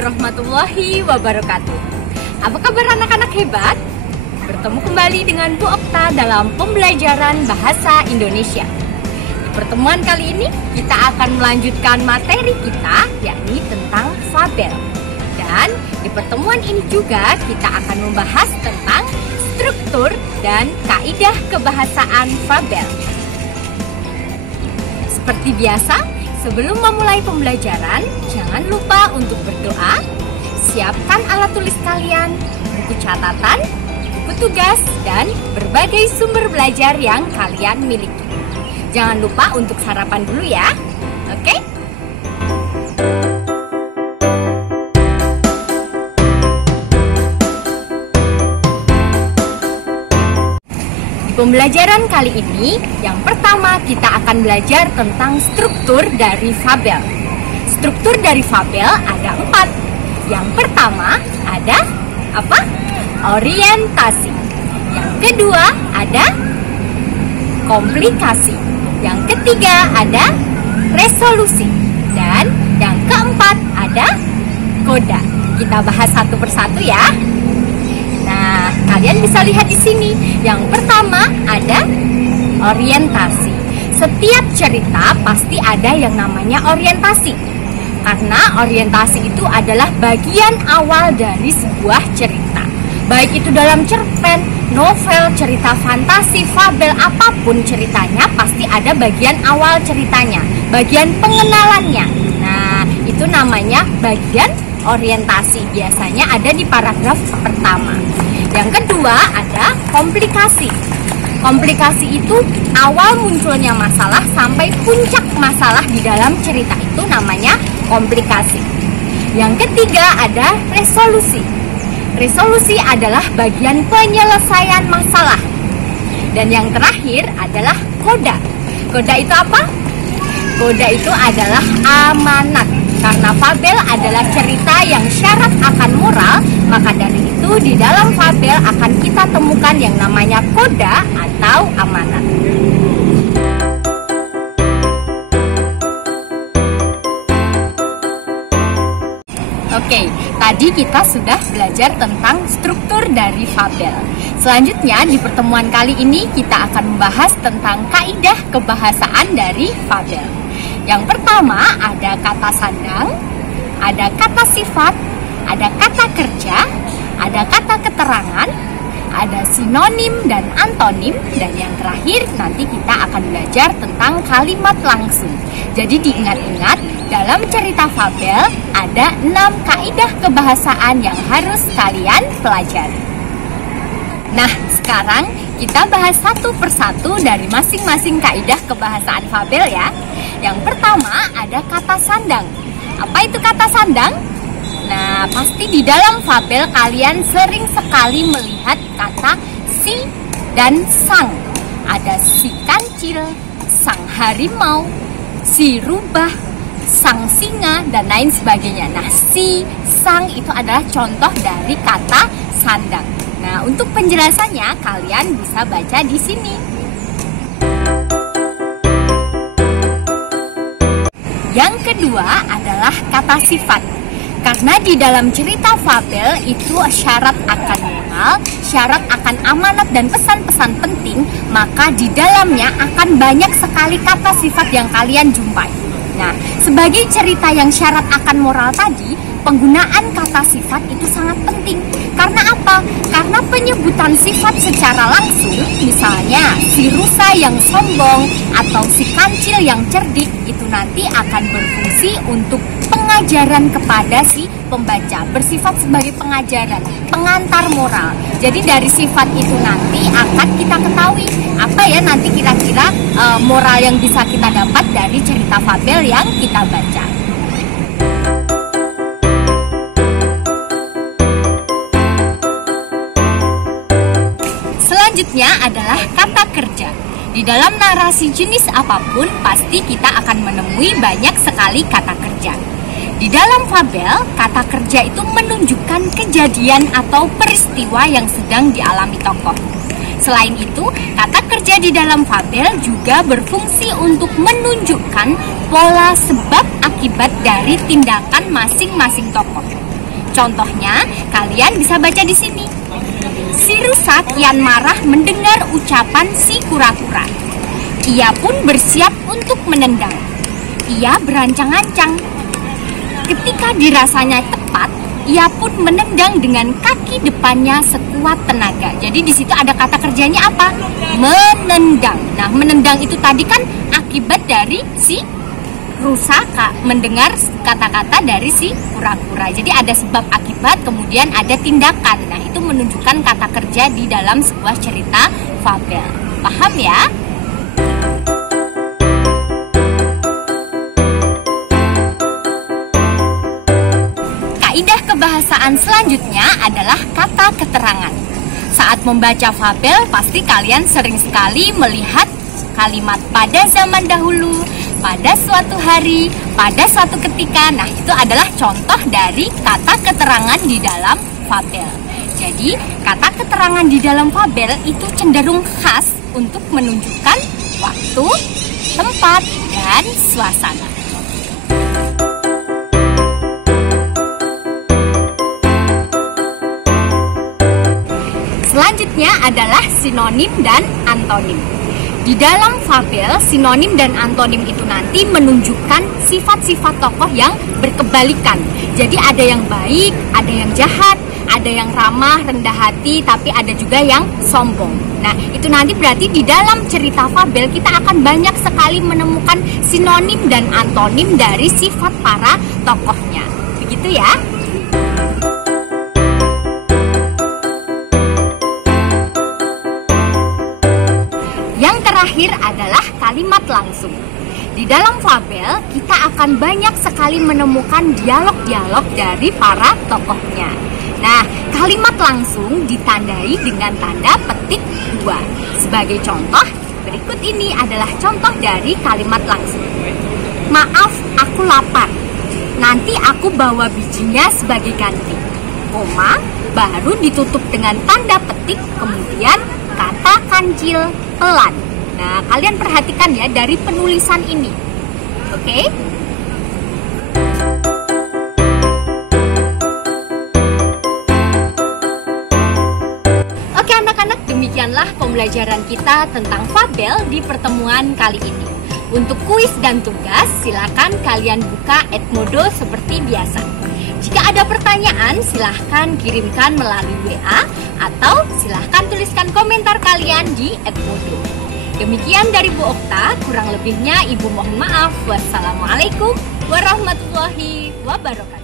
warahmatullahi wabarakatuh. Apa kabar anak-anak hebat? Bertemu kembali dengan Bu Okta dalam pembelajaran bahasa Indonesia. Di pertemuan kali ini kita akan melanjutkan materi kita, yakni tentang fabel. Dan di pertemuan ini juga kita akan membahas tentang struktur dan kaidah kebahasaan fabel. Seperti biasa, sebelum memulai pembelajaran, jangan lupa untuk berdoa, siapkan alat tulis kalian, buku catatan, buku tugas, dan berbagai sumber belajar yang kalian miliki. Jangan lupa untuk sarapan dulu ya, oke? Pembelajaran kali ini, yang pertama kita akan belajar tentang struktur dari fabel. Struktur dari fabel ada 4. Yang pertama ada apa? Orientasi. Yang kedua ada komplikasi. Yang ketiga ada resolusi. Dan yang keempat ada koda. Kita bahas satu persatu ya. Nah, kalian bisa lihat di sini. Yang pertama ada orientasi. Setiap cerita pasti ada yang namanya orientasi. Karena orientasi itu adalah bagian awal dari sebuah cerita. Baik itu dalam cerpen, novel, cerita fantasi, fabel, apapun ceritanya pasti ada bagian awal ceritanya, bagian pengenalannya. Nah, itu namanya bagian orientasi, biasanya ada di paragraf pertama. Yang kedua ada komplikasi. Komplikasi itu awal munculnya masalah sampai puncak masalah di dalam cerita, itu namanya komplikasi. Yang ketiga ada resolusi. Resolusi adalah bagian penyelesaian masalah. Dan yang terakhir adalah koda. Koda itu apa? Koda itu adalah amanat. Karena fabel adalah cerita yang syarat akan moral, maka dari itu di dalam fabel akan kita temukan yang namanya koda atau amanat. Oke, tadi kita sudah belajar tentang struktur dari fabel. Selanjutnya di pertemuan kali ini kita akan membahas tentang kaidah kebahasaan dari fabel. Yang pertama ada kata sandang, ada kata sifat, ada kata kerja, ada kata keterangan, ada sinonim dan antonim, dan yang terakhir nanti kita akan belajar tentang kalimat langsung. Jadi diingat-ingat, dalam cerita fabel ada 6 kaidah kebahasaan yang harus kalian pelajari. Nah, sekarang kita bahas satu persatu dari masing-masing kaidah kebahasaan fabel ya. Yang pertama ada kata sandang. Apa itu kata sandang? Nah, pasti di dalam fabel kalian sering sekali melihat kata si dan sang. Ada si kancil, sang harimau, si rubah, sang singa, dan lain sebagainya. Nah, si, sang itu adalah contoh dari kata sandang. Nah, untuk penjelasannya kalian bisa baca di sini. Yang kedua adalah kata sifat. Karena di dalam cerita fabel itu syarat akan moral, syarat akan amanat dan pesan-pesan penting, maka di dalamnya akan banyak sekali kata sifat yang kalian jumpai. Nah, sebagai cerita yang syarat akan moral tadi, penggunaan kata sifat itu sangat penting. Karena apa? Karena penyebutan sifat secara langsung, misalnya si rusa yang sombong atau si kancil yang cerdik, itu nanti akan berfungsi untuk pengajaran kepada si pembaca, bersifat sebagai pengajaran, pengantar moral. Jadi dari sifat itu nanti akan kita ketahui apa ya nanti kira-kira moral yang bisa kita dapat dari cerita fabel yang kita baca. Selanjutnya adalah kata kerja. Di dalam narasi jenis apapun pasti kita akan menemui banyak sekali kata kerja. Di dalam fabel, kata kerja itu menunjukkan kejadian atau peristiwa yang sedang dialami tokoh. Selain itu, kata kerja di dalam fabel juga berfungsi untuk menunjukkan pola sebab akibat dari tindakan masing-masing tokoh. Contohnya, kalian bisa baca di sini. Si rusa kian marah mendengar ucapan si kura-kura. Ia pun bersiap untuk menendang. Ia berancang-ancang. Ketika dirasanya tepat, ia pun menendang dengan kaki depannya sekuat tenaga. Jadi di situ ada kata kerjanya apa? Menendang. Nah, menendang itu tadi kan akibat dari si rusa mendengar kata-kata dari si kura-kura. Jadi ada sebab akibat, kemudian ada tindakan. Nah, itu menunjukkan kata kerja di dalam sebuah cerita fabel. Paham ya? Kaidah kebahasaan selanjutnya adalah kata keterangan. Saat membaca fabel, pasti kalian sering sekali melihat kalimat pada zaman dahulu, pada suatu hari, pada suatu ketika. Nah, itu adalah contoh dari kata keterangan di dalam fabel. Jadi, kata keterangan di dalam fabel itu cenderung khas untuk menunjukkan waktu, tempat, dan suasana. Selanjutnya adalah sinonim dan antonim. Di dalam fabel, sinonim dan antonim itu nanti menunjukkan sifat-sifat tokoh yang berkebalikan. Jadi ada yang baik, ada yang jahat, ada yang ramah, rendah hati, tapi ada juga yang sombong. Nah, itu nanti berarti di dalam cerita fabel kita akan banyak sekali menemukan sinonim dan antonim dari sifat para tokohnya. Begitu ya. Yang terakhir adalah kalimat langsung. Di dalam fabel, kita akan banyak sekali menemukan dialog-dialog dari para tokohnya. Nah, kalimat langsung ditandai dengan tanda petik 2. Sebagai contoh, berikut ini adalah contoh dari kalimat langsung. Maaf, aku lapar. Nanti aku bawa bijinya sebagai ganti. Koma, baru ditutup dengan tanda petik, kemudian kata kancil pelan. Nah, kalian perhatikan ya dari penulisan ini. Oke? Oke anak-anak, demikianlah pembelajaran kita tentang fabel di pertemuan kali ini. Untuk kuis dan tugas, silakan kalian buka Edmodo seperti biasa. Jika ada pertanyaan, silahkan kirimkan melalui WA atau silahkan tuliskan komentar kalian di Edmodo. Demikian dari Bu Okta, kurang lebihnya Ibu mohon maaf. Wassalamualaikum warahmatullahi wabarakatuh.